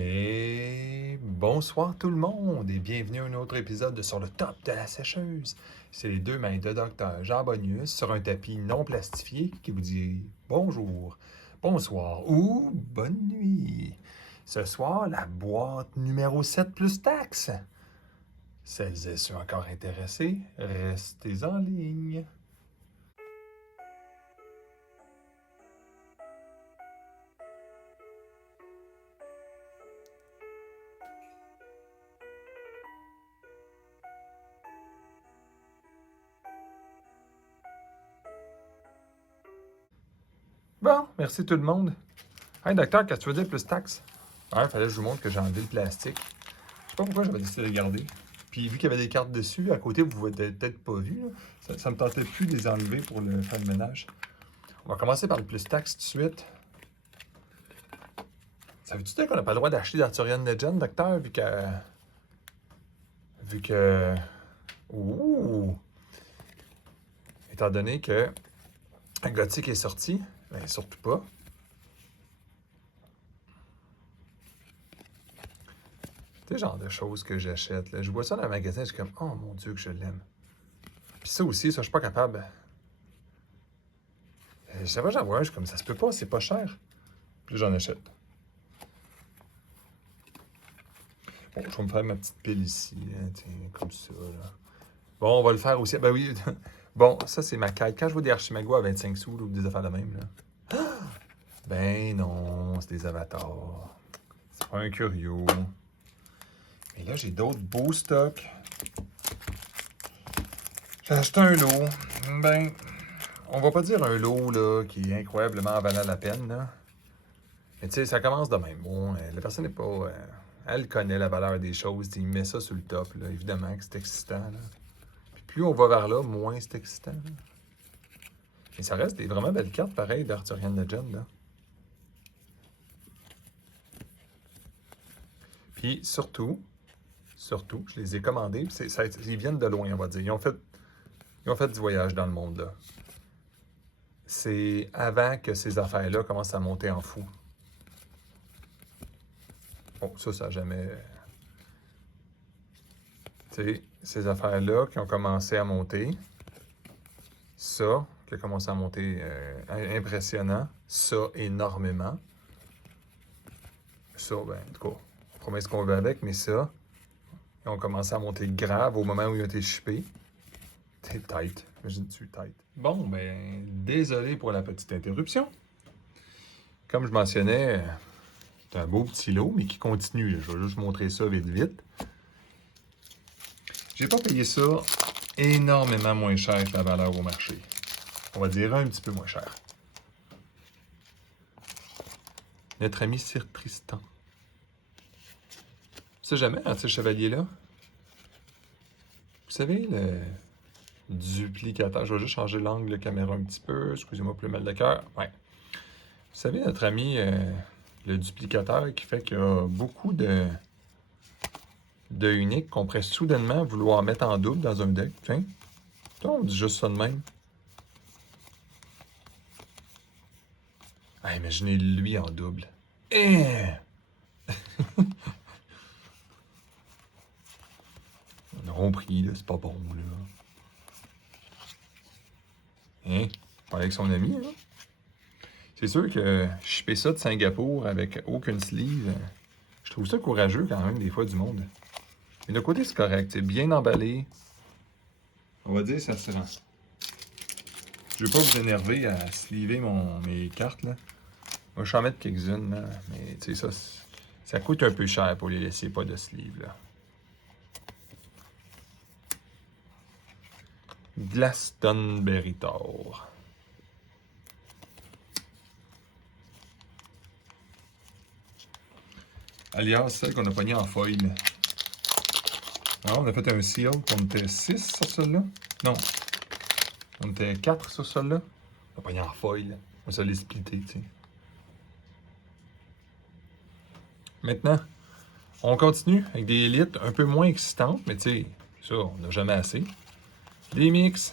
Et bonsoir tout le monde et bienvenue à un autre épisode de Sur le top de la sécheuse. C'est les deux mains de Dr Jean Bonius sur un tapis non plastifié qui vous dit bonjour, bonsoir ou bonne nuit. Ce soir, la boîte numéro 7 plus taxes. Celles et ceux encore intéressés, restez en ligne. Bon, merci tout le monde. Hey docteur, qu'est-ce que tu veux dire plus taxes? Il fallait que je vous montre que j'ai enlevé le plastique. Je sais pas pourquoi j'avais décidé de les garder. Puis vu qu'il y avait des cartes dessus, à côté, vous ne l'avez peut-être pas vu. Ça me tentait plus de les enlever pour le faire le ménage. On va commencer par le plus taxe tout de suite. Savais-tu dire qu'on n'a pas le droit d'acheter d'Arthurian Legend, docteur, vu que... Vu que... Ouh! Étant donné que Gothic est sorti, ben surtout pas. C'est le genre de choses que j'achète. Là. Je vois ça dans le magasin, je suis comme, oh mon Dieu, que je l'aime. Puis ça aussi, ça, je suis pas capable. Je sais pas, j'en vois un, je suis comme, ça se peut pas, c'est pas cher. Puis j'en achète. Bon, je vais me faire ma petite pile ici, hein, tiens, comme ça, là. Bon, on va le faire aussi. Ben oui, bon, ça, c'est ma quête. Quand je vois des Archimago à 25 sous, là, ou des affaires de même, là. Ben non, c'est des avatars. C'est pas un curio. Et là, j'ai d'autres beaux stocks. J'ai acheté un lot. Ben, on va pas dire un lot là, qui est incroyablement en valant la peine. Là. Mais tu sais, ça commence de même. Bon, la personne n'est pas. Elle connaît la valeur des choses. Il met ça sur le top. Là. Évidemment que c'est excitant. Là. Puis plus on va vers là, moins c'est excitant. Là. Et ça reste des vraiment belles cartes, pareil, d'Arthurian Legend. Là. Puis surtout, je les ai commandés. Puis ils viennent de loin, on va dire. Ils ont fait du voyage dans le monde. Là. C'est avant que ces affaires-là commencent à monter en fou. Bon, ça n'a jamais... Tu sais, ces affaires-là qui ont commencé à monter, ça, qui a commencé à monter impressionnant, ça, énormément. Ça, ben, en tout cas, on promet ce qu'on veut avec, mais ça, ils ont commencé à monter grave au moment où ils ont été shippés. T'es tight, imagine-tu, tight. Bon, ben, désolé pour la petite interruption. Comme je mentionnais, c'est un beau petit lot, mais qui continue. Là. Je vais juste montrer ça vite, vite. J'ai pas payé ça énormément moins cher que la valeur au marché. On va dire un petit peu moins cher. Notre ami Sir Tristan. Tu sais jamais, hein, ce chevalier-là? Vous savez, le duplicateur. Je vais juste changer l'angle de caméra un petit peu. Excusez-moi pour le mal de cœur. Ouais. Vous savez, notre ami, le duplicateur, qui fait qu'il y a beaucoup de uniques qu'on pourrait soudainement vouloir mettre en double dans un deck. Tiens, on dit juste ça de même. Ah, imaginez lui en double. Eh! On aura pris, là, c'est pas bon, là. Hein? Pas avec son ami, hein? C'est sûr que shipper ça de Singapour avec aucune sleeve, je trouve ça courageux quand même, des fois, du monde. Mais de côté, c'est correct. C'est bien emballé. On va dire ça se rend. Je veux pas vous énerver à sleever mes cartes, là. Moi, je vais en mettre quelques-unes, là. Mais, tu sais, ça coûte un peu cher pour les laisser pas de sleeve, là. Glastonbury Tor. Alias, celle qu'on a pognée en foil. Alors, on a fait un seal, on était 6 sur celle-là. Non. On était 4 sur celle-là. On a pogné en foil. On s'est les splitté, tu sais. Maintenant, on continue avec des élites un peu moins excitantes, mais tu sais, ça, on n'a jamais assez. Des mix.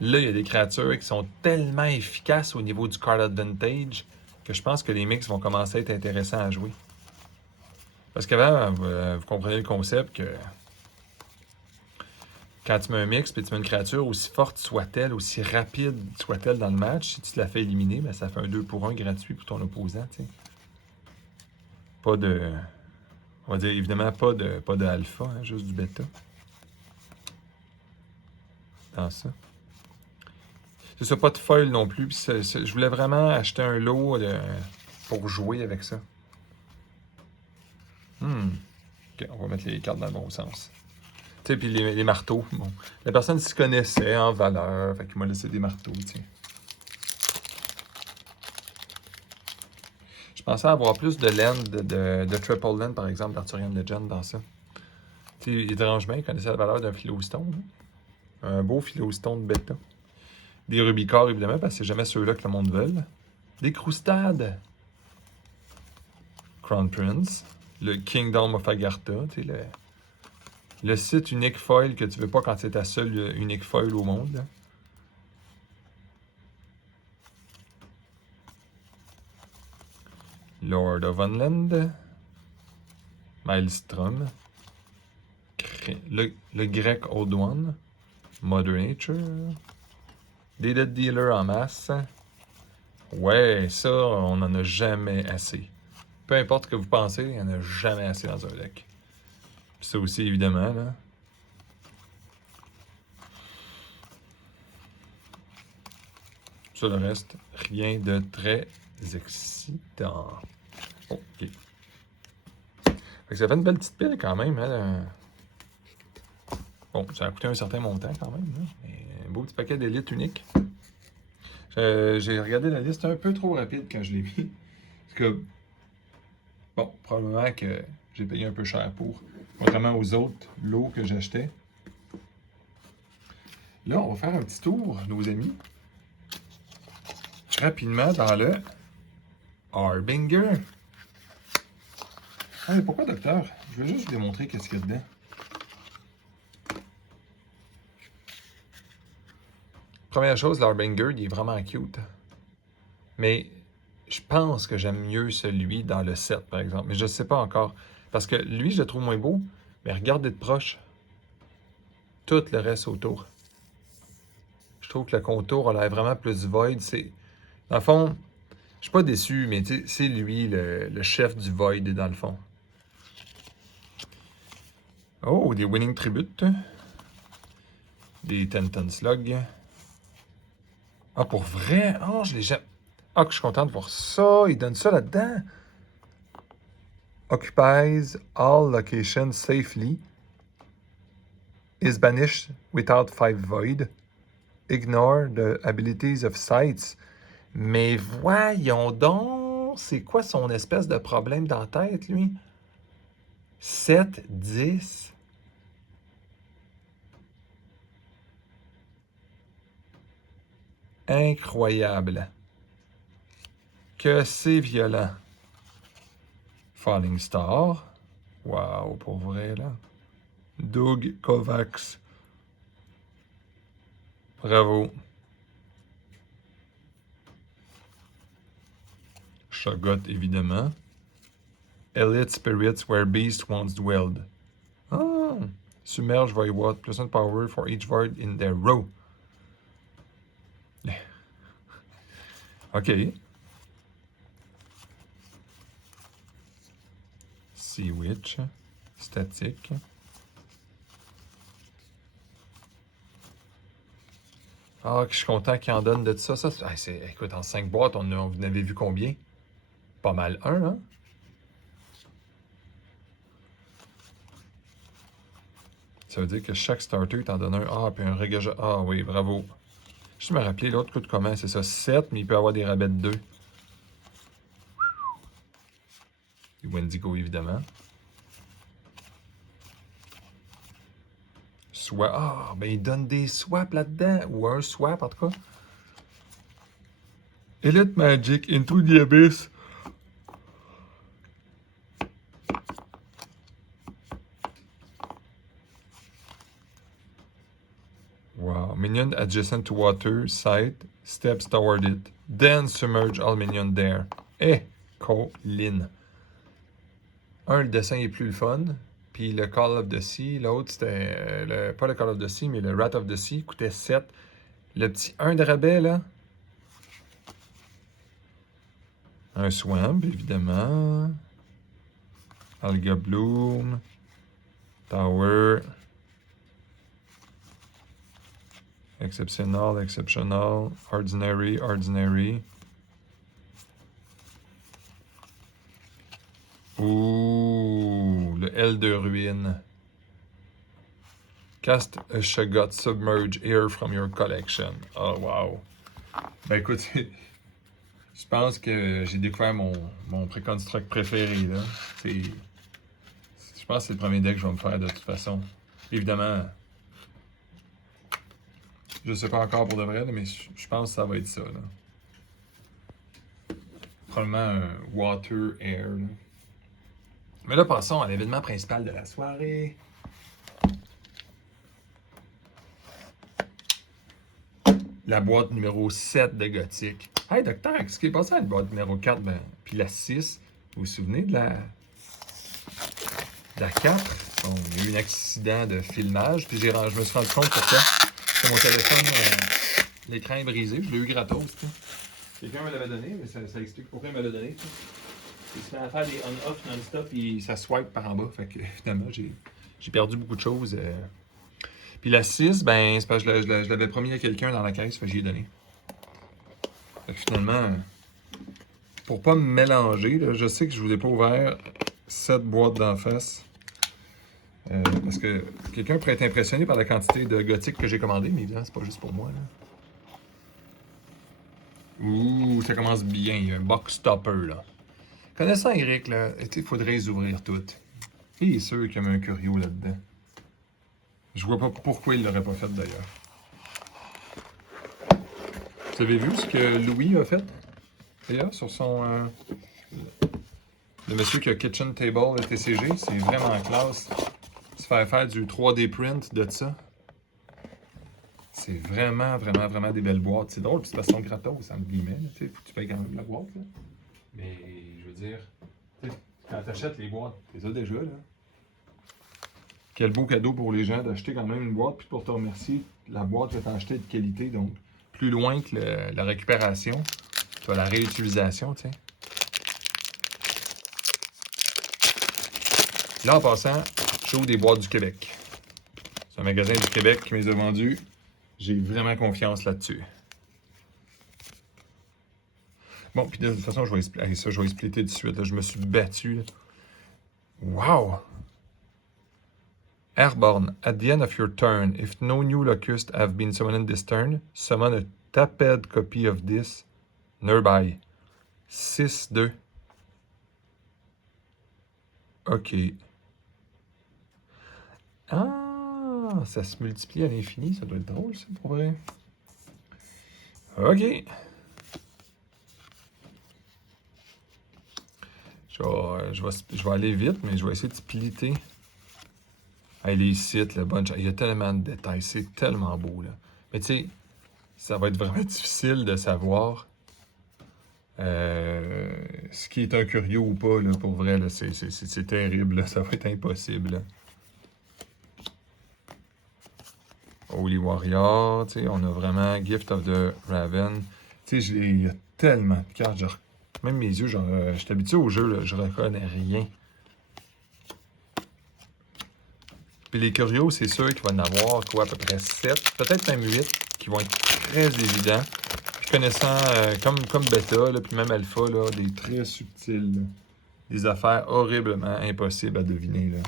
Là, il y a des créatures qui sont tellement efficaces au niveau du card advantage que je pense que les mix vont commencer à être intéressants à jouer. Parce qu'avant, vous comprenez le concept que quand tu mets un mix et tu mets une créature, aussi forte soit-elle, aussi rapide soit-elle dans le match, si tu te la fais éliminer, ben ça fait un 2 pour 1 gratuit pour ton opposant. T'sais. Pas de... On va dire évidemment pas de alpha, hein, juste du bêta. Dans ça. C'est ça, pas de foil non plus. Puis je voulais vraiment acheter un lot pour jouer avec ça. Ok, on va mettre les cartes dans le bon sens. Tu sais, puis les marteaux. Bon. La personne s'y connaissait en valeur, fait qu'il m'a laissé des marteaux, tiens. Je pensais avoir plus de land, de triple land, par exemple, d'Arthurian Legend dans ça. Tu sais, étrangement, il connaissait la valeur d'un Philostone. Hein? Un beau Philostone bêta. Des Rubicors, évidemment, parce que c'est jamais ceux-là que le monde veut. Des Croustades. Crown Prince. Le Kingdom of Agartha, tu sais, le site unique foil que tu veux pas quand c'est ta seule unique foil au monde. Là. Lord of Unland. Maelstrom. Le grec Old One. Mother Nature. Des Dead Dealers en masse. Ouais, ça, on n'en a jamais assez. Peu importe ce que vous pensez, il n'y en a jamais assez dans un deck. Puis ça aussi, évidemment, là. Sur le reste, rien de très excitant. Oh, ok. Fait que ça fait une belle petite pile quand même, hein. Bon, ça a coûté un certain montant quand même, hein. Mais un beau petit paquet d'élite unique. J'ai regardé la liste un peu trop rapide quand je l'ai mis. Parce que, bon, probablement que j'ai payé un peu cher pour. Contrairement aux autres lots que j'achetais. Là, on va faire un petit tour, nos amis. Rapidement dans le Harbinger. Ah, mais pourquoi, docteur? Je vais juste vous démontrer qu'est-ce qu'il y a dedans. Première chose, l'Harbinger, il est vraiment cute. Mais je pense que j'aime mieux celui dans le set, par exemple. Mais je ne sais pas encore. Parce que lui, je le trouve moins beau. Mais regardez de proche. Tout le reste autour. Je trouve que le contour a l'air vraiment plus void. Dans le fond, je suis pas déçu, mais c'est lui le chef du void, dans le fond. Oh, des Winning Tributes. Des Tenton Slug. Ah, pour vrai? Oh, je les j'aime. Ah, que je suis content de voir ça. Il donne ça là-dedans. Occupies all locations safely. Is banished without 5 void. Ignore the abilities of sites. Mais voyons donc, c'est quoi son espèce de problème dans la tête, lui? 7, 10. Incroyable. Que c'est violent. Falling Star. Wow, pour vrai, là. Doug Kovacs. Bravo. Shoggoth, évidemment. Elite Spirits where Beast once dwelled. Ah! Submerge Void, +1 power for each void in their row. OK. Sea Witch. Statique. Ah, que je suis content qu'il en donne de ça. Écoute, en 5 boîtes, on en avait vu combien? Pas mal un, hein? Ça veut dire que chaque starter t'en donne un. Ah, puis un régage. Ah oui, bravo. Je me rappelais, l'autre coûte comment? C'est ça, 7, mais il peut avoir des rabais de 2. Et Wendigo, évidemment. Swap. Ah, ben il donne des swaps là-dedans. Ou un swap, en tout cas. Elite Magic into the Abyss. Wow. Minion adjacent to water site steps toward it. Then submerge all minions there. Eh, Colin. Un, le dessin est plus le fun. Puis le Call of the Sea, l'autre, c'était... pas le Call of the Sea, mais le Rat of the Sea, coûtait 7. Le petit 1 de rabais, là. Un Swamp, évidemment. Alga Bloom. Tower. Exceptional, exceptional. Ordinary, ordinary. Ouh, le L de ruine. Cast a Shoggoth Submerge Air from your collection. Oh, wow. Ben écoute, je pense que j'ai découvert mon Preconstruct préféré, là. Je pense que c'est le premier deck que je vais me faire de toute façon. Évidemment, je sais pas encore pour de vrai, mais je pense que ça va être ça, là. Probablement un Water Air, là. Mais là, passons à l'événement principal de la soirée. La boîte numéro 7 de Gothic. Hey, docteur, qu'est-ce qui est passé à la boîte numéro 4? Ben, puis la 6, vous vous souvenez de la 4? Bon, il y a eu un accident de filmage, puis je me suis rendu compte pourquoi. Que mon téléphone, l'écran est brisé, je l'ai eu gratos. Quelqu'un me l'avait donné, mais ça explique pourquoi il me l'a donné. Il se met à faire des on-off non-stop, et ça swipe par en bas. Fait que finalement, j'ai perdu beaucoup de choses. Puis la 6, ben, c'est parce que je l'avais promis à quelqu'un dans la caisse, fait que j'y ai donné. Fait que finalement, pour pas me mélanger, là, je sais que je vous ai pas ouvert cette boîte d'en face. Parce que quelqu'un pourrait être impressionné par la quantité de gothique que j'ai commandé, mais évidemment, c'est pas juste pour moi. Là. Ouh, ça commence bien. Il y a un box topper, là. Connaissant Eric, là, il faudrait les ouvrir toutes. Il est sûr qu'il y a un curio là-dedans. Je vois pas pourquoi il l'aurait pas fait, d'ailleurs. Vous avez vu ce que Louis a fait, d'ailleurs, sur son... le monsieur qui a Kitchen Table et TCG, c'est vraiment classe. Se faire du 3D print de ça. C'est vraiment, vraiment, vraiment des belles boîtes. C'est drôle, puis c'est façon gratos, entre guillemets. Tu sais, tu payes quand même la boîte. Là. Mais, je veux dire, quand tu achètes les boîtes, c'est ça déjà, là. Quel beau cadeau pour les gens d'acheter quand même une boîte, puis pour te remercier, la boîte que tu as achetée est de qualité, donc plus loin que la récupération, tu as la réutilisation, tu sais. Là, en passant, j'ouvre des boîtes du Québec. C'est un magasin du Québec qui me les a vendues. J'ai vraiment confiance là-dessus. Bon, puis de toute façon, je vais expliquer tout de suite. Là. Je me suis battu. Là. Wow! Airborne. At the end of your turn, if no new locusts have been summoned this turn, summon a tapped copy of this nearby. 6-2. OK. Ah, ça se multiplie à l'infini. Ça doit être drôle, ça, pour vrai. OK. Je vais aller vite, mais je vais essayer de splitter. Hey, les sites, le bunch, il y a tellement de détails. C'est tellement beau, là. Mais tu sais, ça va être vraiment difficile de savoir ce qui est un curio ou pas, là, pour vrai. Là, c'est terrible. Là. Ça va être impossible. Là. Holy Warrior, tu sais, on a vraiment Gift of the Raven. Tu sais, il y a tellement de cartes. Même mes yeux, je suis habitué au jeu, là, je reconnais rien. Puis les curios, c'est sûr qu'il va en avoir quoi, à peu près 7, peut-être même 8, qui vont être très évidents. Puis connaissant, comme bêta, là, puis même alpha, là, des très subtils. Là. Des affaires horriblement impossibles à deviner. Là.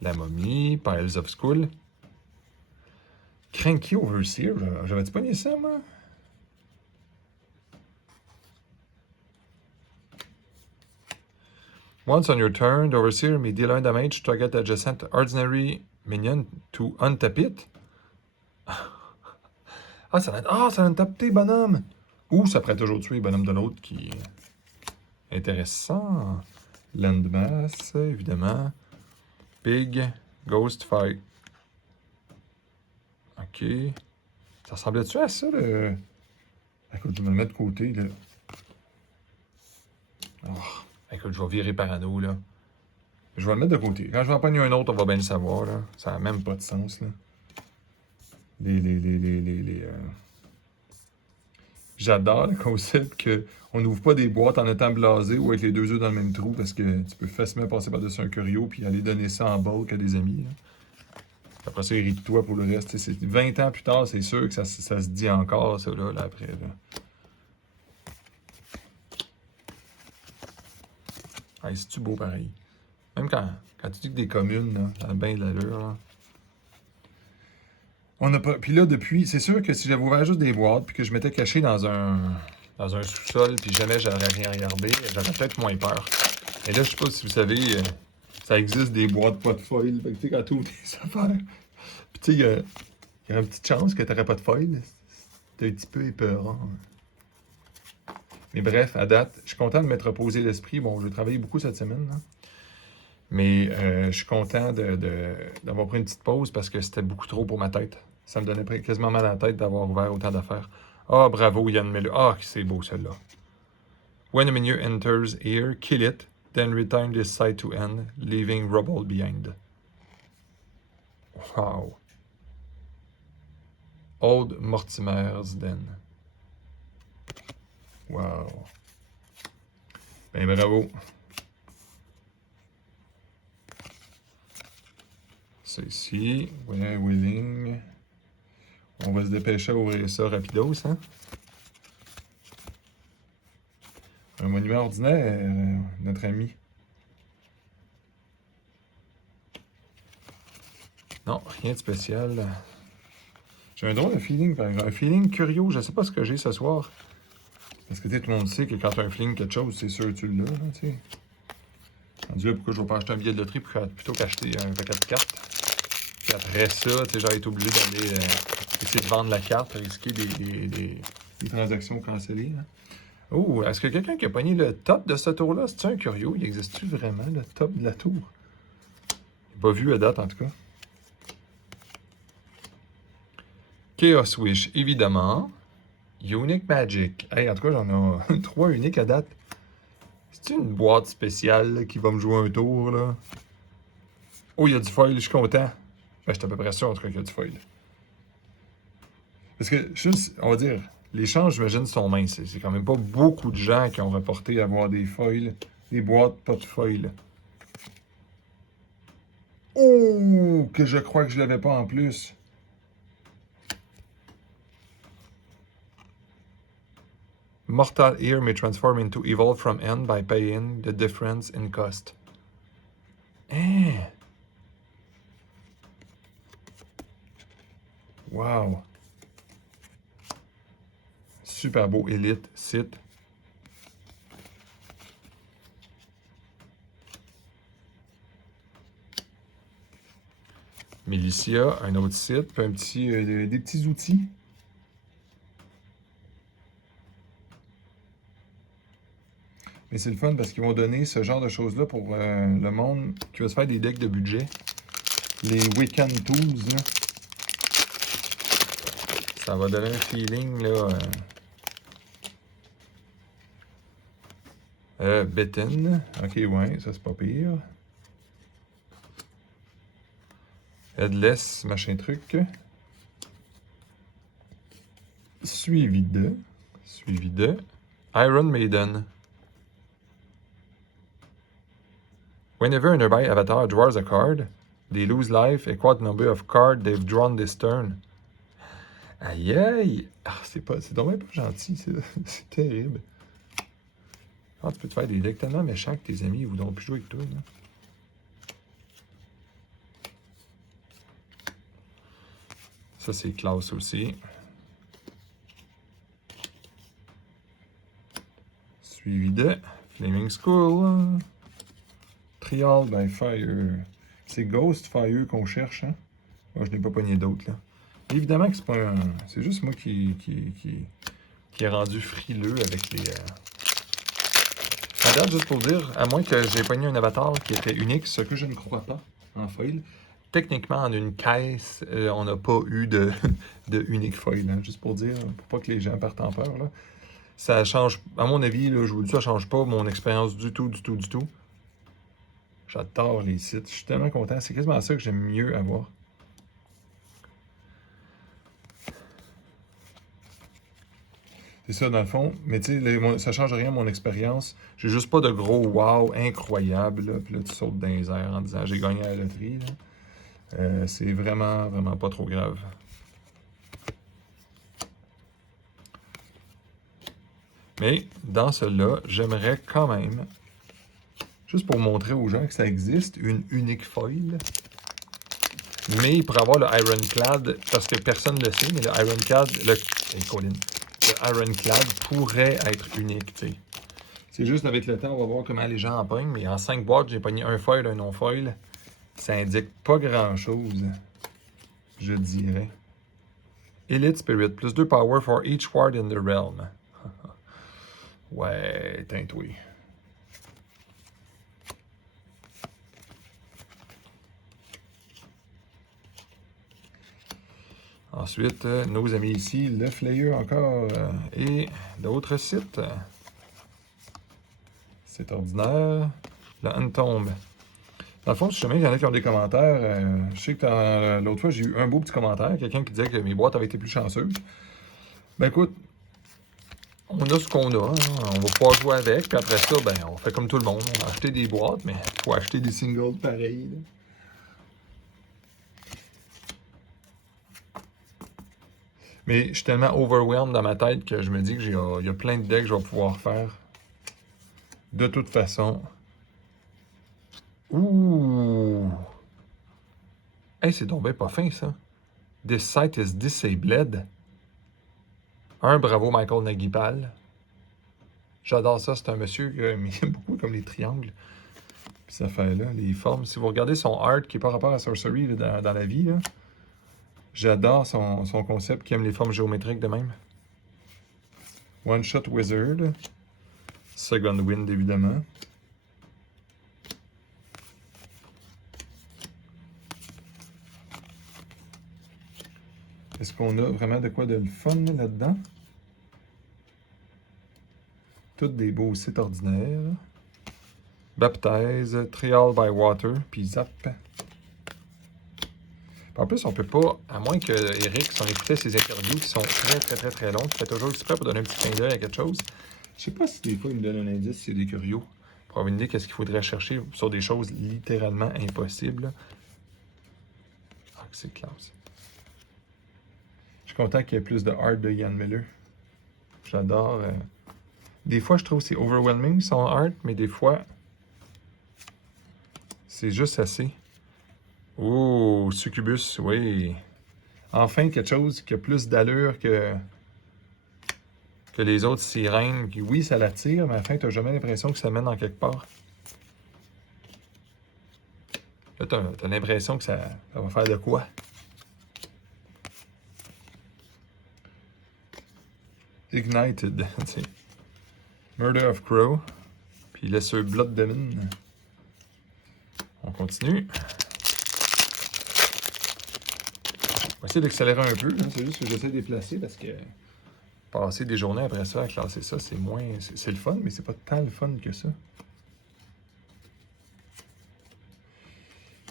La momie, Piles of Skull. Cranky Overseer, j'avais-tu pas mis ça, moi? Once on your turn, the Overseer may deal 1 damage to target adjacent ordinary minion to untap it. Ça va untaper, bonhomme! Ou ça pourrait toujours tuer le bonhomme de l'autre qui est intéressant. Landmass, évidemment. Pig, Ghost Fight. OK. Ça ressemblait-tu à ça, le Écoute, je vais me le mettre de côté, là. Oh, écoute, je vais virer parano, là. Je vais le mettre de côté. Quand je vais en prendre un autre, on va bien le savoir, là. Ça n'a même pas de sens, là. J'adore le concept qu'on n'ouvre pas des boîtes en étant blasé ou avec les deux œufs dans le même trou parce que tu peux facilement passer par-dessus un curio puis aller donner ça en bulk à des amis, là. Après ça, il rit de toi pour le reste. C'est 20 ans plus tard, c'est sûr que ça se dit encore, ça, là après, là. Hey, c'est-tu beau pareil? Même quand tu dis que des communes, là, ça a bien de l'allure, là. On n'a pas. Puis là, depuis, c'est sûr que si j'avais ouvert juste des boîtes puis que je m'étais caché dans un sous-sol puis jamais j'aurais rien regardé, j'aurais peut-être moins peur. Et là, je sais pas si vous savez, ça existe des boîtes pas de foil. Fait que tu sais, quand tu ouvres des affaires, puis tu sais, il y a une petite chance que t'aurais pas de foil. C'est un petit peu épeurant. Mais bref, à date, je suis content de m'être reposé l'esprit. Bon, j'ai travaillé beaucoup cette semaine, là. Mais je suis content d'avoir pris une petite pause parce que c'était beaucoup trop pour ma tête. Ça me donnait quasiment mal à la tête d'avoir ouvert autant d'affaires. Ah, bravo, Yann Miller. Ah, c'est beau, celle-là. When a menu enters here, kill it, then return this side to end, leaving rubble behind. Wow. Old Mortimer's Den. Wow. Ben, bravo. Ça ici. When willing. On va se dépêcher à ouvrir ça rapidos, hein? Un monument ordinaire, notre ami. Non, rien de spécial. J'ai un drôle de feeling, par exemple. Un feeling curieux. Je sais pas ce que j'ai ce soir. Parce que tout le monde sait que quand tu as un feeling quelque chose, c'est sûr que tu l'as, tu sais. Rendu là, pourquoi je vais pas acheter un billet de loterie plutôt qu'acheter un paquet de cartes. Puis après ça, tu sais, j'aurais été obligé d'aller essayer de vendre la carte, risquer des transactions cancellées. Hein. Oh, est-ce que quelqu'un qui a pogné le top de ce tour-là? C'est-tu un curieux? Il existe-tu vraiment, le top de la tour? J'ai pas vu à date, en tout cas. Chaos Wish, évidemment. Unique Magic. Hey, en tout cas, j'en ai 3 uniques à date. C'est une boîte spéciale là, qui va me jouer un tour, là? Oh, il y a du foil, je suis content. Ben, je suis à peu près sûr, en tout cas, qu'il y a du foil. Parce que, juste, on va dire, les chances, j'imagine, sont minces. C'est quand même pas beaucoup de gens qui ont reporté avoir des foils, des boîtes pas de foil. Oh, que je crois que je l'avais pas en plus. Mortal Ear may transform into evil from end by paying the difference in cost. Hein? Wow! Super beau Elite site. Milicia, un autre site, puis un petit, des petits outils. Mais c'est le fun parce qu'ils vont donner ce genre de choses-là pour le monde qui va se faire des decks de budget. Les Weekend Tools, là. Ça va donner un feeling, là. Betten. Ok, ouais, ça c'est pas pire. Headless, machin truc. Suivi de Iron Maiden. Whenever a nearby avatar draws a card, they lose life equal to the number of cards they've drawn this turn. Aïe aïe! Ah, c'est dommage pas gentil, c'est terrible. Ah, tu peux te faire des decks tellement méchants que tes amis ne voudront plus jouer avec toi. Là. Ça, c'est classe aussi. Suivi de Flaming Skull. Trial by Fire. C'est Ghost Fire qu'on cherche, hein? Moi, je n'ai pas pogné d'autres, là. Évidemment que c'est pas un... C'est juste moi qui est rendu frileux avec les... Regarde, juste pour dire, à moins que j'ai pogné un avatar qui était unique, ce que je ne crois pas, en foil, techniquement, en une caisse, on n'a pas eu de, de unique foil, hein, juste pour dire, pour pas que les gens partent en peur, là. Ça change, à mon avis, là, je vous dis, ça change pas mon expérience du tout, du tout, du tout. J'adore les sites, je suis tellement content. C'est quasiment ça que j'aime mieux avoir. C'est ça, dans le fond. Mais tu sais, ça change rien à mon expérience. J'ai juste pas de gros wow incroyable, là. Puis là, tu sautes dans les airs en disant j'ai gagné à la loterie, là. C'est vraiment, vraiment pas trop grave. Mais dans cela, j'aimerais quand même, juste pour montrer aux gens que ça existe, une unique foil. Mais pour avoir le Ironclad, parce que personne ne le sait, mais le Ironclad, le Ironclad pourrait être unique, tu sais. C'est juste avec le temps, on va voir comment les gens en pognent, mais en 5 boîtes, j'ai pogné un foil, un non-foil. Ça indique pas grand-chose, je dirais. Elite Spirit, plus 2 power for each ward in the realm. Ouais, tintoué. Ensuite, nos amis ici, le Flayer encore, et d'autres sites. C'est ordinaire. Le Untomb. Dans le fond, si jamais il y en a qui ont des commentaires, je sais que l'autre fois, j'ai eu un beau petit commentaire, quelqu'un qui disait que mes boîtes avaient été plus chanceuses. Ben écoute, on a ce qu'on a, hein, on va pouvoir jouer avec, puis après ça, ben on fait comme tout le monde, on a acheté des boîtes, mais il faut acheter des singles pareils. Là. Mais je suis tellement overwhelmed dans ma tête que je me dis qu'il y a plein de decks que je vais pouvoir faire. De toute façon. Ouh! Hey, c'est donc bien pas fin, ça. This site is disabled. Bravo Michael Nagipal. J'adore ça, c'est un monsieur qui aime beaucoup comme les triangles. Puis ça fait là, les formes. Si vous regardez son art qui est par rapport à Sorcery là, dans la vie, là, j'adore son concept qui aime les formes géométriques de même. One Shot Wizard. Second Wind, évidemment. Est-ce qu'on a vraiment de quoi de le fun là-dedans? Toutes des beaux sites ordinaires. Baptise, Trial by Water, puis Zap. En plus, on peut pas, à moins que Eric, si on écoutait ses interviews qui sont très, très, très, très longues, qui fait toujours exprès pour donner un petit clin d'œil à quelque chose. Je sais pas si des fois il me donne un indice, c'est des curieux. Pour avoir une idée qu'est-ce qu'il faudrait chercher sur des choses littéralement impossibles. Ah, que c'est classe. Je suis content qu'il y ait plus de art de Ian Miller. J'adore. Des fois, je trouve que c'est overwhelming son art, mais des fois, c'est juste assez. Oh, Succubus, oui. Enfin, quelque chose qui a plus d'allure que les autres sirènes. Qui, oui, ça l'attire, mais à la fin, tu n'as jamais l'impression que ça mène en quelque part. Là, tu as l'impression que ça va faire de quoi? Ignited, tu sais. Murder of Crow. Puis Lesser Blood Demon. On continue. On va essayer d'accélérer un peu. Hein. C'est juste que j'essaie de les placer parce que passer des journées après ça à classer ça, c'est moins. C'est le fun, mais c'est pas tant le fun que ça.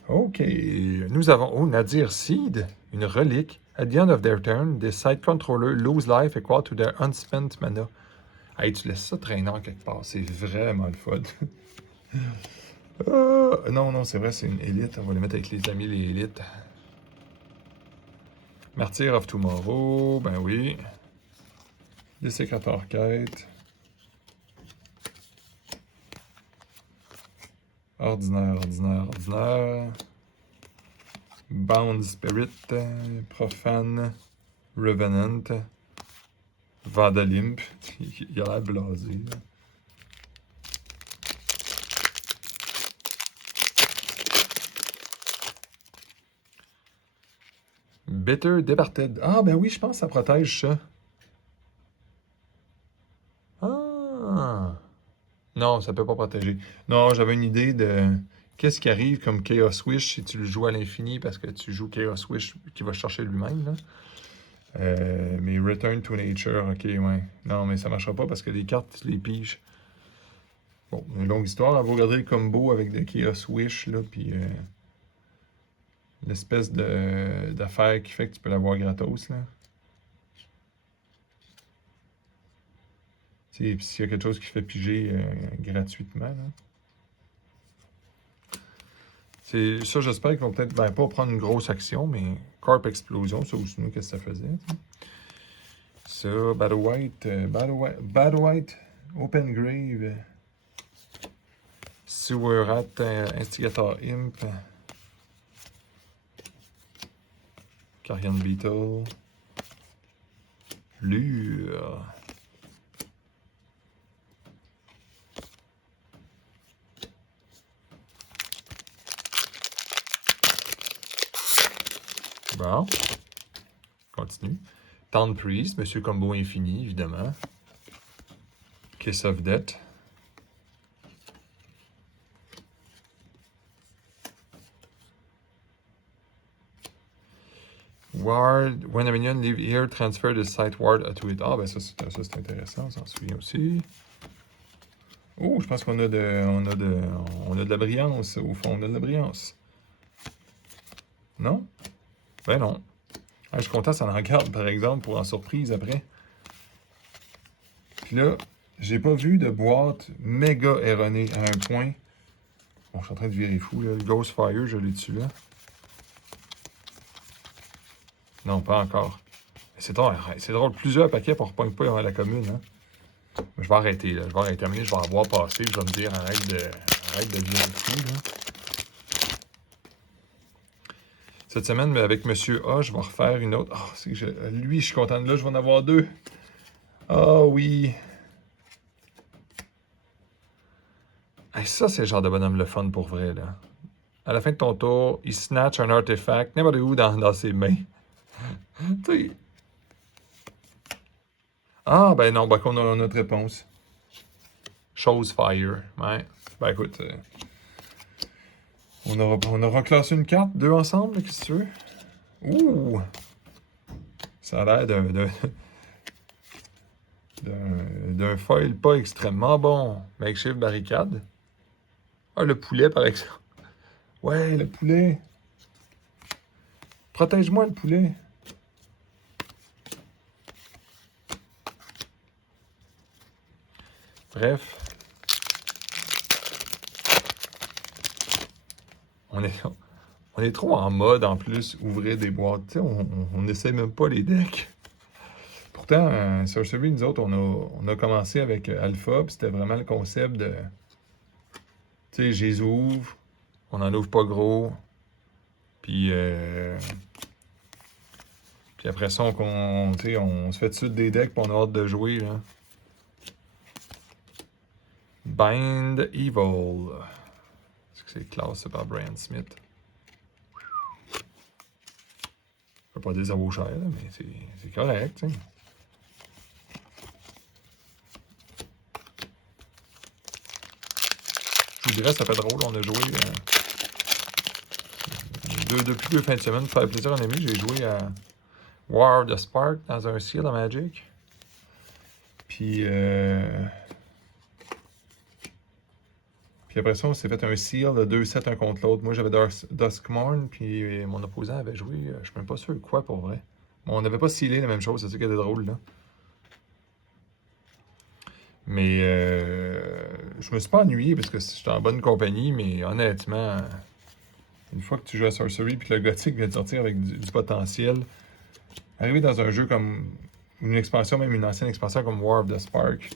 OK. Nous avons. Oh, Nadir Seed, une relique. At the end of their turn, the side controller lose life equal to their unspent mana. Hey, tu laisses ça traîner en quelque part. C'est vraiment le fun. Non, c'est vrai, c'est une élite. On va les mettre avec les amis, les élites. Martyr of Tomorrow, ben oui. Dessécrateur Quête. Ordinaire. Bound Spirit. Profane. Revenant. Vandalimp. Il a l'air blasé, là. Bitter Departed. Ah, ben oui, je pense que ça protège ça. Ah! Non, ça peut pas protéger. Non, j'avais une idée de qu'est-ce qui arrive comme Chaos Wish si tu le joues à l'infini parce que tu joues Chaos Wish qui va chercher lui-même, là. Mais Return to Nature, ok, ouais. Non, mais ça marchera pas parce que les cartes, tu les piges. Bon, une longue histoire. On va regarder le combo avec le Chaos Wish, là, puis l'espèce d'affaire qui fait que tu peux l'avoir gratos, là. Puis s'il y a quelque chose qui fait piger gratuitement, là. Ça, j'espère qu'ils vont peut-être, ben, pas prendre une grosse action, mais Carp Explosion, ça aussi, nous, qu'est-ce que ça faisait, t'sais. Ça, Battle White, Open Grave, Sewer Rat, Instigator Imp, Carrion Beetle, Lure. Bon, continue. Town Priest, Monsieur Combo Infini, évidemment. Kiss of Death. Ward, when a minion leave here, transfer the site ward to it. Ah, ben ça c'est intéressant, on s'en souvient aussi. Oh, je pense qu'on a de la brillance, au fond, on a de la brillance. Non? Ben non. Ah, je suis content, ça en garde, par exemple, pour en surprise après. Puis là, j'ai pas vu de boîte méga erronée à un point. Bon, je suis en train de virer fou, là. Le Ghostfire, je l'ai dessus, là. Non, pas encore. C'est drôle, plusieurs paquets pour ne pas à la commune, hein. Je vais arrêter, là. Je vais arrêter. Je vais avoir passé, je vais me dire, arrête de virer fou, là. Cette semaine, avec Monsieur A, je vais refaire une autre. Oh, lui, je suis content de là, je vais en avoir deux. Ah oui. Hey, ça, c'est le genre de bonhomme le fun pour vrai, là. À la fin de ton tour, il snatch un artefact, n'importe où dans ses mains. Tu sais. Ah, ben non, ben qu'on a notre réponse. Chose Fire. Ouais. Ben écoute, on aura classé une carte, deux ensemble, qu'est-ce que tu veux? Ouh! Ça a l'air d'un foil pas extrêmement bon. Makeshift barricade. Ah, le poulet, par exemple. Ouais, le poulet. Protège-moi, le poulet. Bref. On est trop en mode, en plus, ouvrir des boîtes. Tu sais, on n'essaie même pas les decks. Pourtant, Sorcery, nous autres, on a commencé avec Alpha, puis c'était vraiment le concept de... Tu sais, je les ouvre, on n'en ouvre pas gros, puis après ça, on se fait dessus des decks, puis on a hâte de jouer, là. Bind Evil. Est-ce que c'est classé par Brian Smith? Je peux pas dire ça vaut cher, là, mais c'est correct, tu sais. Je vous dirais, ça fait drôle, on a joué... depuis 2 fins de semaine, pour faire plaisir à un ami, j'ai joué à War of the Spark dans un seal à Magic. Puis après ça, on s'est fait un seal de 2 sets un contre l'autre. Moi, j'avais Duskmourn, puis mon opposant avait joué, je suis même pas sûr quoi pour vrai. Bon, on n'avait pas sealé la même chose, c'est ça qui était drôle, là. Mais je me suis pas ennuyé parce que j'étais en bonne compagnie, mais honnêtement, une fois que tu joues à Sorcery puis le Gothic vient de sortir avec du potentiel, arriver dans un jeu comme une expansion, même une ancienne expansion comme War of the Spark,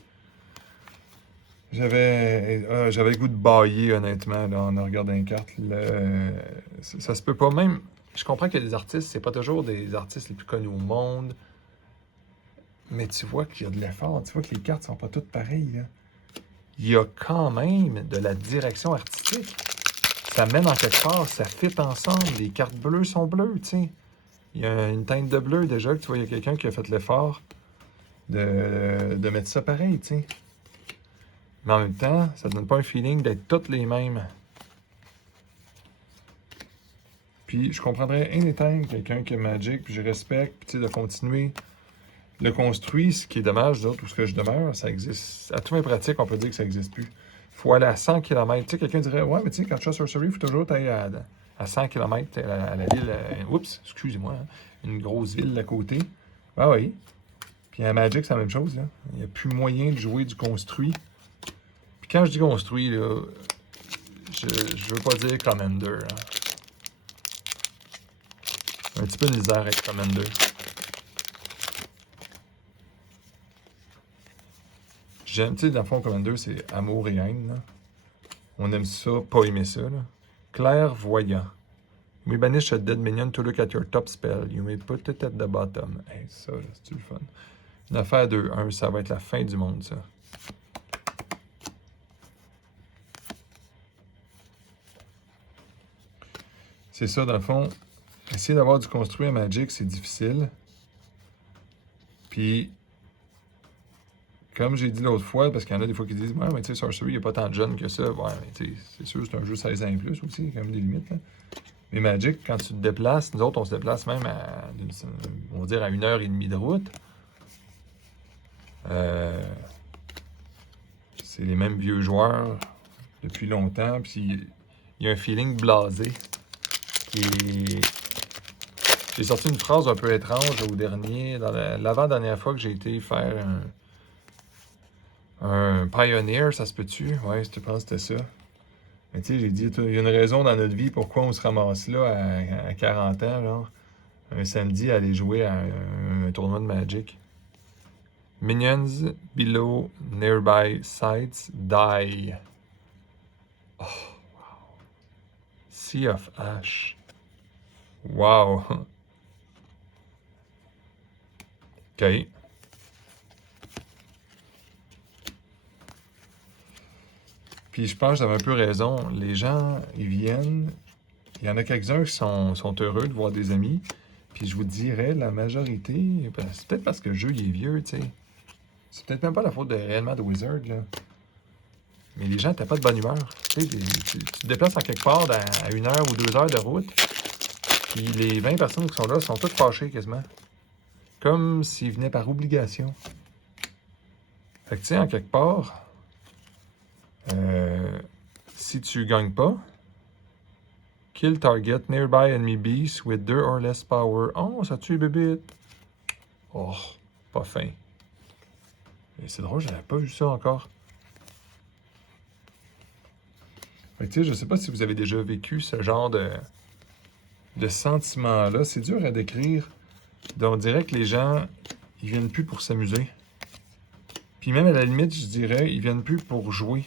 j'avais le goût de bailler, honnêtement, là, en regardant les cartes. Ça se peut pas, même... Je comprends que les artistes, c'est pas toujours des artistes les plus connus au monde, mais tu vois qu'il y a de l'effort, tu vois que les cartes sont pas toutes pareilles, là. Il y a quand même de la direction artistique. Ça mène en quelque part, ça fit ensemble. Les cartes bleues sont bleues, tu sais. Il y a une teinte de bleu déjà, que tu vois, il y a quelqu'un qui a fait l'effort de mettre ça pareil, tu sais. Mais en même temps, ça donne pas un feeling d'être toutes les mêmes. Puis je comprendrais anytime quelqu'un qui a Magic, puis je respecte, puis tu sais, de continuer le construit, ce qui est dommage, là, tout ce que je demeure, ça existe. À tous mes pratiques, on peut dire que ça n'existe plus. Il faut aller à 100 km. Tu sais, quelqu'un dirait, ouais, mais tu sais, quand tu fais Sorcery, il faut toujours aller à 100 km à la ville. Oups, excusez-moi, hein, une grosse ville à côté. Ah oui. Puis à Magic, c'est la même chose, là. Il n'y a plus moyen de jouer du construit. Puis quand je dis construit, là, je veux pas dire Commander. Hein. Un petit peu de misère avec Commander. J'aime, tu sais, dans le fond, Commander, c'est amour et haine. Là. On aime ça, pas aimer ça. Là. Clairvoyant. You may banish a dead minion to look at your top spell. You may put it at the bottom. Hey, ça, c'est-tu le fun? Une affaire 2-1, ça va être la fin du monde, ça. C'est ça, dans le fond. Essayer d'avoir du construit à Magic, c'est difficile. Puis, comme j'ai dit l'autre fois, parce qu'il y en a des fois qui disent « Ouais, mais tu sais, Sorcery, il n'y a pas tant de jeunes que ça. » Ouais, mais tu sais, c'est sûr, c'est un jeu 16 ans et plus aussi, il y a quand même des limites. Là. Mais Magic, quand tu te déplaces, nous autres, on se déplace même à, on va dire, à 1h30 de route. C'est les mêmes vieux joueurs depuis longtemps, puis il y a un feeling blasé qui est... J'ai sorti une phrase un peu étrange au dernier, dans l'avant-dernière fois que j'ai été faire un Pioneer, ça se peut-tu? Ouais, je pense que c'était ça. Mais tu sais, j'ai dit, il y a une raison dans notre vie pourquoi on se ramasse là à 40 ans, genre, un samedi, à aller jouer à un tournoi de Magic. Minions below nearby sites die. Oh, wow. Sea of Ash. Wow. OK. Puis je pense que j'avais un peu raison. Les gens, ils viennent. Il y en a quelques-uns qui sont heureux de voir des amis. Puis je vous dirais, la majorité, ben, c'est peut-être parce que le jeu il est vieux, tu sais. C'est peut-être même pas la faute réellement de Wizard, là. Mais les gens n'étaient pas de bonne humeur. Tu sais, tu te déplaces à quelque part à 1 heure ou 2 heures de route. Puis les 20 personnes qui sont là sont toutes fâchées quasiment. Comme s'ils venaient par obligation. Fait que tu sais, en quelque part, si tu gagnes pas, kill target nearby enemy beast with 2 or less power. Oh, ça tue les bébites. Oh, pas fin. Et c'est drôle, j'avais pas vu ça encore. Fait que tu sais, je sais pas si vous avez déjà vécu ce genre de sentiment-là. C'est dur à décrire. Donc, on dirait que les gens, ils viennent plus pour s'amuser. Puis même à la limite, je dirais, ils viennent plus pour jouer.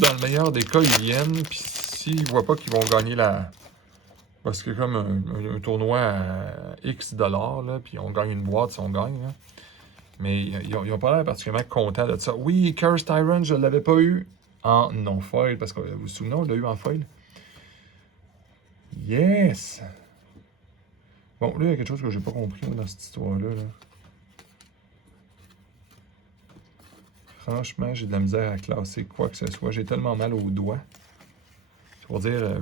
Dans le meilleur des cas, ils viennent, puis s'ils ne voient pas qu'ils vont gagner la... Parce que comme un tournoi à X $, là, puis on gagne une boîte si on gagne. Là. Mais ils n'ont pas l'air particulièrement contents de ça. Oui, Curse Tyrant, je ne l'avais pas eu en non-foil, parce que vous vous souvenez, on l'a eu en foil. Yes! Bon, là, il y a quelque chose que j'ai pas compris dans cette histoire-là. Là. Franchement, j'ai de la misère à classer quoi que ce soit. J'ai tellement mal aux doigts. Pour dire,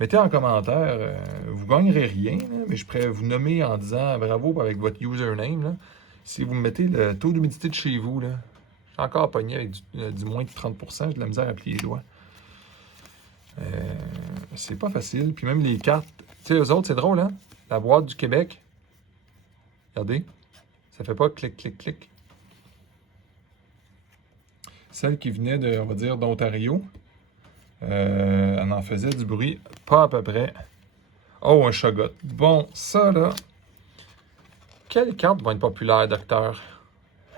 mettez en commentaire, vous gagnerez rien, là, mais je pourrais vous nommer en disant bravo avec votre username. Là. Si vous me mettez le taux d'humidité de chez vous, là, je suis encore pogné avec du moins de 30%, j'ai de la misère à plier les doigts. C'est pas facile. Puis même les cartes, tu sais, eux autres, c'est drôle, hein? La boîte du Québec. Regardez. Ça fait pas clic, clic, clic. Celle qui venait de, on va dire, d'Ontario. Elle en faisait du bruit. Pas à peu près. Oh, un Shogot. Bon, ça, là. Quelle carte va être populaire, docteur?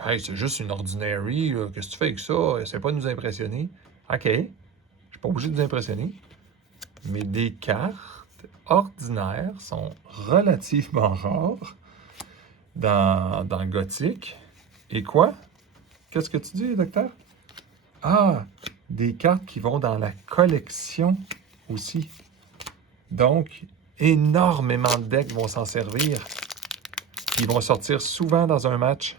Hey, c'est juste une ordinary. Qu'est-ce que tu fais avec ça? Essaie pas de nous impressionner. OK. Je suis pas obligé de vous impressionner. Mais des cartes ordinaires sont relativement rares dans Gothic. Et quoi? Qu'est-ce que tu dis, docteur? Ah, des cartes qui vont dans la collection aussi. Donc, énormément de decks vont s'en servir. Ils vont sortir souvent dans un match.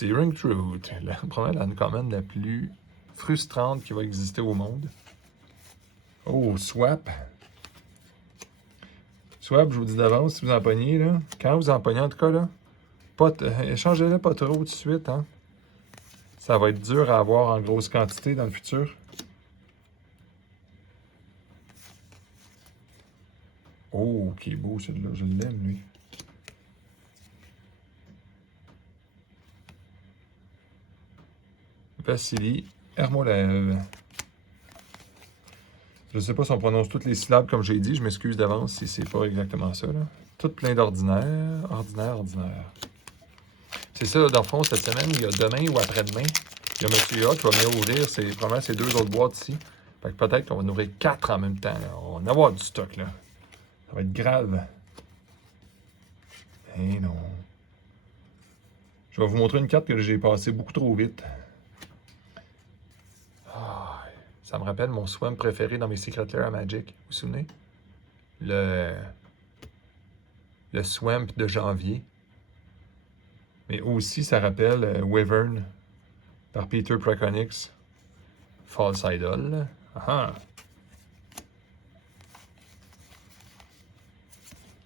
Searing Truth, probablement la commande la plus frustrante qui va exister au monde. Oh, Swap. Swap, je vous dis d'avance, si vous en pognez, là, quand vous en pognez en tout cas, là, échangez-le pas trop tout de suite, hein. Ça va être dur à avoir en grosse quantité dans le futur. Oh, qui est beau celui-là, je l'aime, lui. Vassili Hermolev. Je ne sais pas si on prononce toutes les syllabes comme j'ai dit, je m'excuse d'avance si c'est pas exactement ça, là. Tout plein d'ordinaire, ordinaire. C'est ça, dans le fond, cette semaine, il y a demain ou après-demain, il y a M. A qui va venir ouvrir probablement ces 2 autres boîtes ici. Fait que peut-être qu'on va en ouvrir 4 en même temps, là. On va en avoir du stock, là. Ça va être grave. Eh non. Je vais vous montrer une carte que j'ai passée beaucoup trop vite. Ah, ça me rappelle mon swamp préféré dans mes Secret Lair à Magic. Vous vous souvenez? Le swamp de janvier. Mais aussi, ça rappelle Wyvern par Peter Prakonix. False Idol. Ah!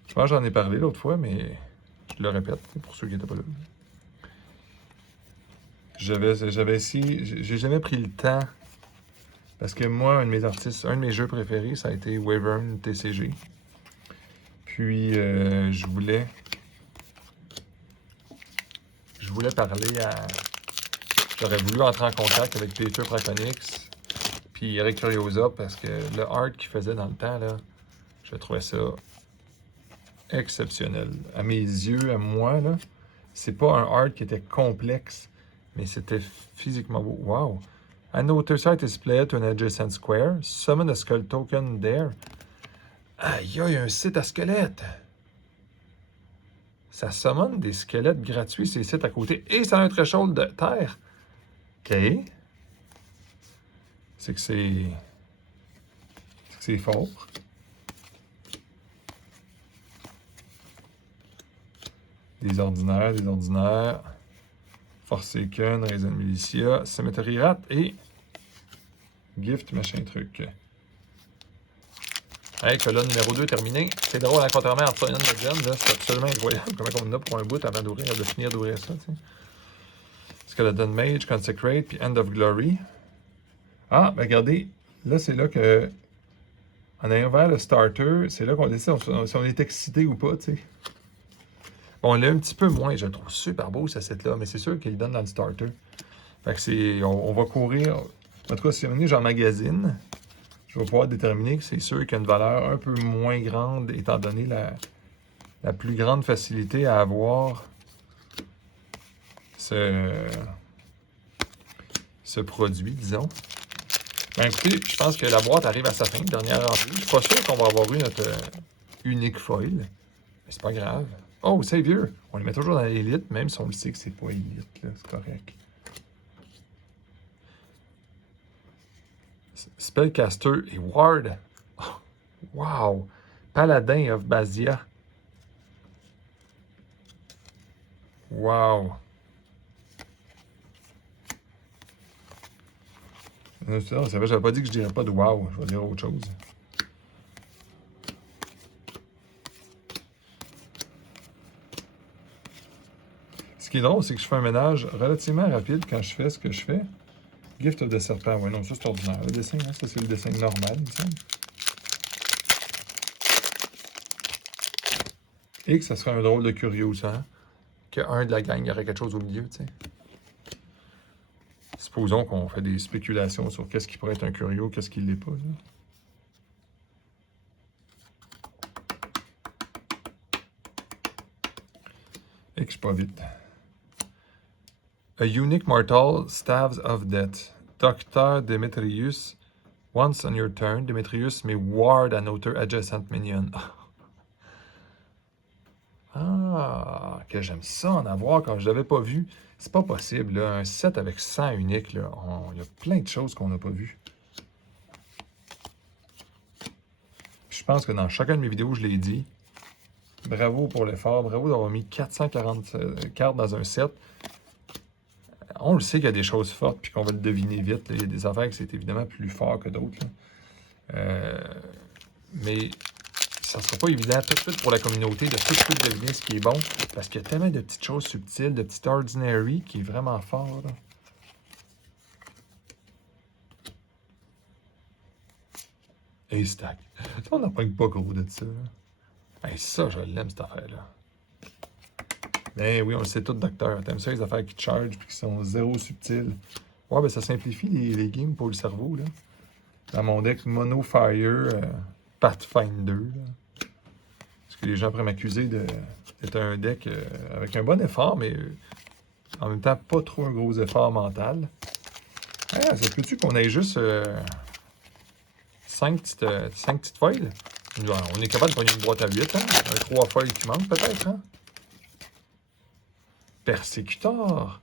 Je pense que j'en ai parlé l'autre fois, mais je le répète pour ceux qui n'étaient pas là. J'avais essayé, j'ai jamais pris le temps, parce que moi, un de mes jeux préférés, ça a été Wyvern TCG. Puis, je voulais parler à... J'aurais voulu entrer en contact avec Peter Prakonix, puis Eric Curiosa, parce que le art qu'il faisait dans le temps, là, je trouvais ça exceptionnel. À mes yeux, à moi, là, c'est pas un art qui était complexe, mais c'était physiquement beau. Wow! An outer site is played to an adjacent square. Summon a skull token there. Aïe, il y a un site à squelette! Ça summon des squelettes gratuits, ces sites à côté. Et ça a un threshold de terre. OK. C'est que c'est fort. Des ordinaires. Forsaken, Raisin Militia, Cemetery Rat et Gift, machin truc. Hey, colonne numéro 2 terminée. C'est drôle, hein, contrairement à Arthurian Legend, là, c'est absolument incroyable comment on en a pour un bout avant de finir d'ouvrir ça. T'sais. Skeleton Mage, Consecrate, puis End of Glory. Ah, ben regardez, là, c'est là que, en ayant ouvert le starter, c'est là qu'on décide si on est excité ou pas, tu sais. Bon, on l'a un petit peu moins, je le trouve super beau, ce set-là, mais c'est sûr qu'il donne dans le starter. Fait que c'est, on va courir, en tout cas, si j'en magasine, je vais pouvoir déterminer que c'est sûr qu'il y a une valeur un peu moins grande, étant donné la plus grande facilité à avoir ce produit, disons. Ben écoutez, je pense que la boîte arrive à sa fin, dernière entrée. Je suis pas sûr qu'on va avoir eu notre unique foil, mais c'est pas grave. Oh, Savior! On le met toujours dans l'élite, même si on le sait que c'est pas élite, là, c'est correct. Spellcaster et Ward. Oh, wow! Paladin of Basia. Wow! C'est vrai, j'avais pas dit que je dirais pas de wow. Je vais dire autre chose. Ce qui est drôle, c'est que je fais un ménage relativement rapide quand je fais ce que je fais. Gift of the Serpent. Ouais, non, ça c'est ordinaire. Le dessin, hein, ça c'est le dessin normal, il me semble. Et que ça serait un drôle de curieux, ça. Hein? Qu'un de la gang, il y aurait quelque chose au milieu, tu sais. Supposons qu'on fait des spéculations sur qu'est-ce qui pourrait être un curieux, qu'est-ce qui ne l'est pas. Là. Et que je suis pas vite. A unique mortal, Staves of Death. Dr. Demetrius. Once on your turn, Demetrius may ward an outer adjacent minion. Ah, que j'aime ça en avoir quand je l'avais pas vu. C'est pas possible, là. Un set avec 100 uniques, là. Il y a plein de choses qu'on n'a pas vues. Je pense que dans chacune de mes vidéos, je l'ai dit. Bravo pour l'effort. Bravo d'avoir mis 440 cartes dans un set. On le sait qu'il y a des choses fortes, puis qu'on va le deviner vite. Là. Il y a des affaires qui c'est évidemment plus fort que d'autres. Mais ça ne sera pas évident tout de suite pour la communauté de tout de suite deviner ce qui est bon, parce qu'il y a tellement de petites choses subtiles, de petits ordinary qui est vraiment fort. Là. Haystack. On n'a pas gros de ça. Hey, ça, je l'aime, cette affaire-là. Ben oui, on le sait tout, docteur. T'aimes ça, les affaires qui chargent et qui sont zéro subtiles. Ouais, ben ça simplifie les games pour le cerveau, là. Dans mon deck Mono Fire Pathfinder, là. Parce que les gens pourraient m'accuser d'être un deck avec un bon effort, mais en même temps, pas trop un gros effort mental. Ah, ça peut-tu qu'on ait juste 5 petites feuilles? On est capable de prendre une boîte à 8, hein? 3 feuilles qui manquent, peut-être, hein? Persécutor.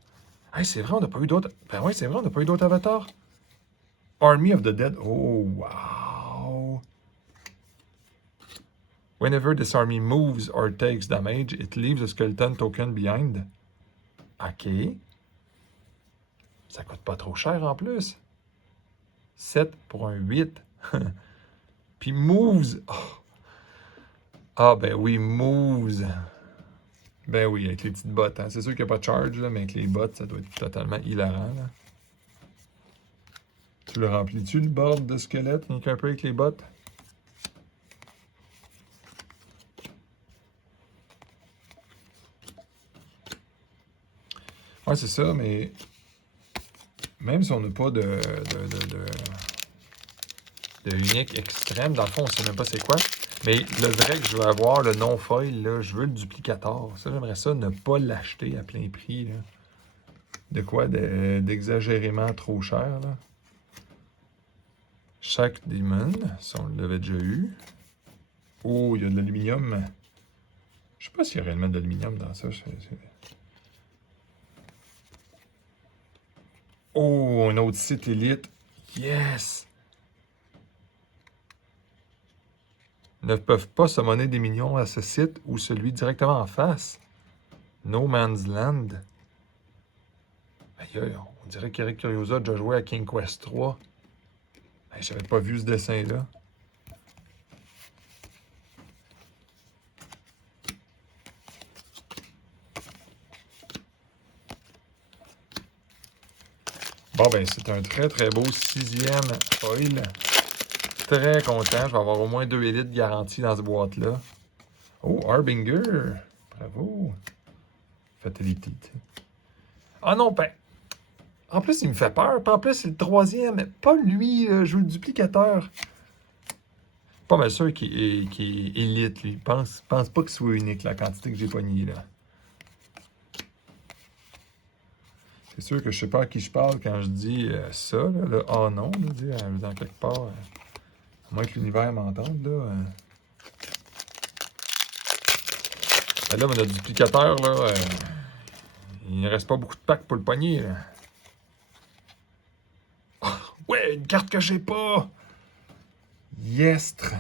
Hey, c'est vrai, on n'a pas eu d'autres. Ben oui, c'est vrai, on n'a pas eu d'autres avatars. Army of the Dead. Oh, wow. Whenever this army moves or takes damage, it leaves a skeleton token behind. OK. Ça coûte pas trop cher en plus. 7 pour un 8. Puis moves. Oh. Ah, ben oui, moves. Ben oui, avec les petites bottes. Hein. C'est sûr qu'il n'y a pas de charge, là, mais avec les bottes, ça doit être totalement hilarant. Là. Tu le remplis-tu, le board de squelette, rien qu'un peu avec les bottes? Ouais, c'est ça, mais même si on n'a pas de unique extrême, dans le fond, on ne sait même pas c'est quoi. Mais le vrai que je veux avoir, le non-foil, là, je veux le duplicator. Ça, j'aimerais ça ne pas l'acheter à plein prix. Là. De quoi d'exagérément trop cher. Là. Chaque Demon, ça on l'avait déjà eu. Oh, il y a de l'aluminium. Je sais pas s'il y a réellement de l'aluminium dans ça. Oh, un autre site élite. Yes! Ne peuvent pas summoner des minions à ce site ou celui directement en face. No Man's Land. Aïe, on dirait qu'Eric Curiosa a déjà joué à King Quest 3. Hey, j'avais pas vu ce dessin-là. Bon, ben, c'est un très, très beau 6e foil. Très content. Je vais avoir au moins 2 élites garanties dans cette boîte-là. Oh, Harbinger. Bravo. Fatality. Ah non, ben. En plus, il me fait peur. Puis en plus, c'est le 3e. Pas lui, je joue le duplicateur. Pas mal sûr qu'il est élite, lui. Pense pas qu'il soit unique, la quantité que j'ai pognée, là. C'est sûr que je sais pas à qui je parle quand je dis ça, là, le « ah non », dans quelque part. À moins que l'univers m'entende, là. Ben là, notre duplicateur, là, il ne reste pas beaucoup de packs pour le pogner, là. Oh, ouais, une carte que j'ai pas! Yestre!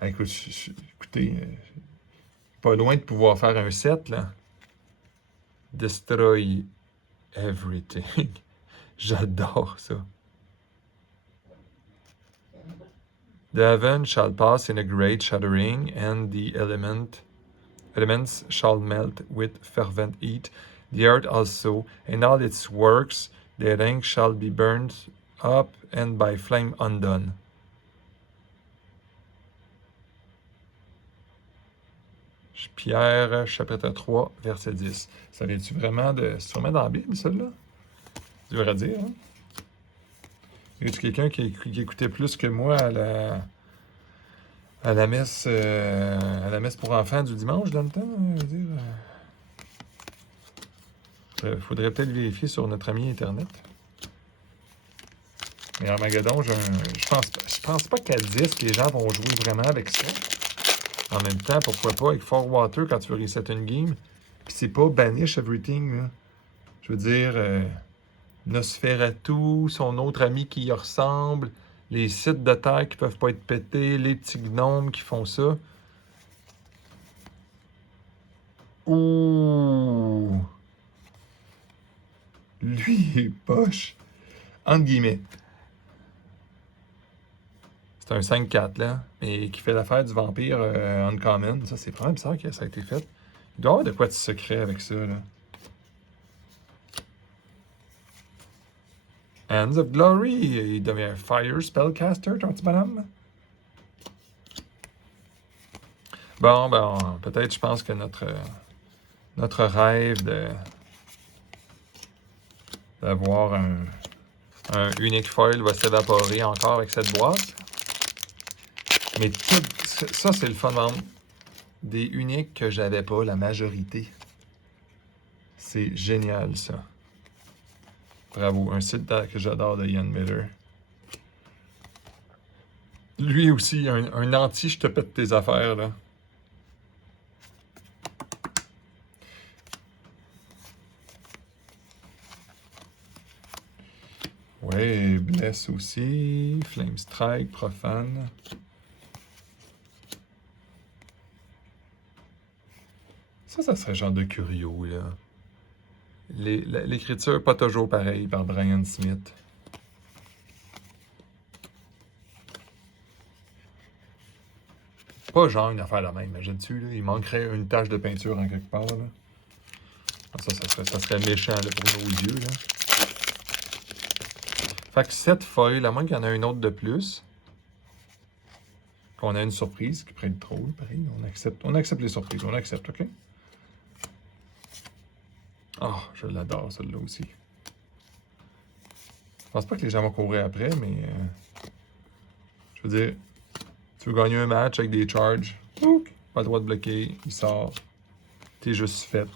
Ah, écoutez, pas loin de pouvoir faire un set, là. Destroy everything. J'adore ça. The heaven shall pass in a great shuddering, and the elements shall melt with fervent heat. The earth also, and all its works, the ring shall be burned up and by flame undone. Pierre, chapitre 3, verset 10. Ça vient-tu vraiment de... C'est vraiment dans la Bible, celle-là? Dur à dire, hein? Y a-tu quelqu'un qui écoutait plus que moi à la messe pour enfants du dimanche dans le temps? Faudrait peut-être vérifier sur notre ami Internet. Mais Armageddon, je pense pas qu'à 10 que les gens vont jouer vraiment avec ça. En même temps, pourquoi pas avec Fort Water quand tu veux reset une game. Puis c'est pas Banish Everything, là. Je veux dire, Nosferatu, son autre ami qui y ressemble, les sites de terre qui peuvent pas être pétés, les petits gnomes qui font ça. Ouh! Lui, il est poche. Entre guillemets. C'est un 5-4, là, et qui fait l'affaire du vampire Uncommon. Ça, c'est vraiment bizarre que ça a été fait. Il doit y avoir de quoi de secret avec ça, là. Hands of Glory, il devient Fire Spellcaster, ton petit bonhomme. Bon, ben, peut-être, je pense que notre rêve d'avoir un unique foil va s'évaporer encore avec cette boîte. Mais tout ça, c'est le fun, des uniques que j'avais pas, la majorité. C'est génial, ça. Bravo, un site que j'adore de Ian Miller. Lui aussi, un anti, je te pète tes affaires, là. Ouais, Bless aussi. Flame Strike, Profane. Ça serait genre de curieux, là. L'écriture pas toujours pareille par Brian Smith. Pas genre une affaire la même, imagine-tu, là. Il manquerait une tache de peinture en quelque part, là. Ça serait méchant, là, pour nos yeux, là. Fait que 7 feuilles, à moins qu'il y en ait une autre de plus. Qu'on a une surprise, qui pourrait être drôle, pareil. On accepte les surprises, on accepte, OK? Ah, oh, je l'adore, celle-là aussi. Je pense pas que les gens vont courir après, mais... je veux dire, tu veux gagner un match avec des charges, pas le droit de bloquer, il sort. T'es juste fait.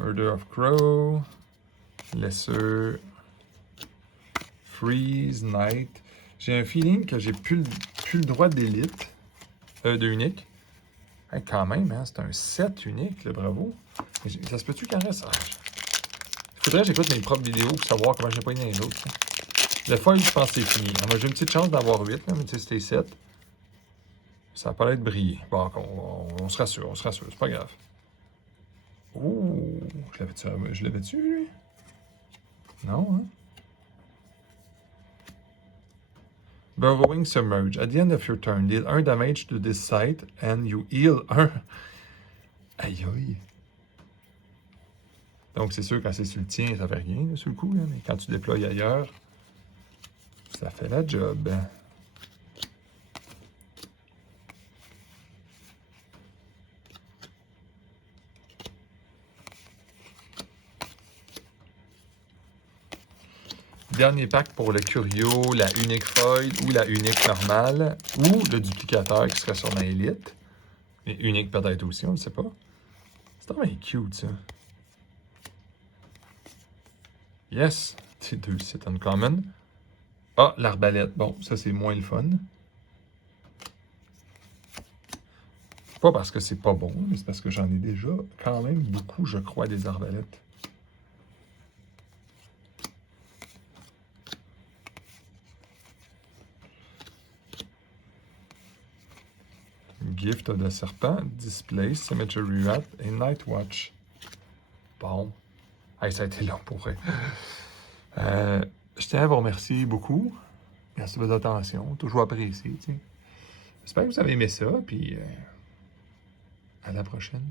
Murder of Crow, Lesser, Freeze, Night. J'ai un feeling que j'ai plus le droit d'élite, de unique. Hey, quand même, hein, c'est un 7 unique, là, bravo. Ça se peut-tu qu'il en reste? Il faudrait que j'écoute mes propres vidéos pour savoir comment j'ai pas les autres. Ça. Le foil, je pense que c'est fini. Moi, j'ai une petite chance d'avoir 8, là, mais tu sais, c'était 7. Ça va pas être brillé. Bon, on se rassure, c'est pas grave. Ouh, je l'avais-tu, lui? Non, hein? Burrowing Submerge. At the end of your turn, deal 1 damage to this site and you heal 1. Aïe aïe. Donc, c'est sûr, quand c'est sur le tien, ça fait rien, là, sur le coup, là, mais quand tu déploies ailleurs, ça fait la job. Dernier pack pour le Curio, la unique foil ou la unique normale, ou le duplicateur qui serait sur ma élite. Mais unique peut-être aussi, on ne sait pas. C'est vraiment cute, ça. Yes, c'est 2, c'est uncommon. Ah, l'arbalète. Bon, ça, c'est moins le fun. Pas parce que c'est pas bon, mais c'est parce que j'en ai déjà quand même beaucoup, je crois, des arbalètes. Gift of the Serpent, Displace, Cemetery Rat et Night Watch. Bon. Hey, ça a été long pour vrai. Je tiens à vous remercier beaucoup. Merci de votre attention. Toujours apprécié. J'espère que vous avez aimé ça. Puis à la prochaine.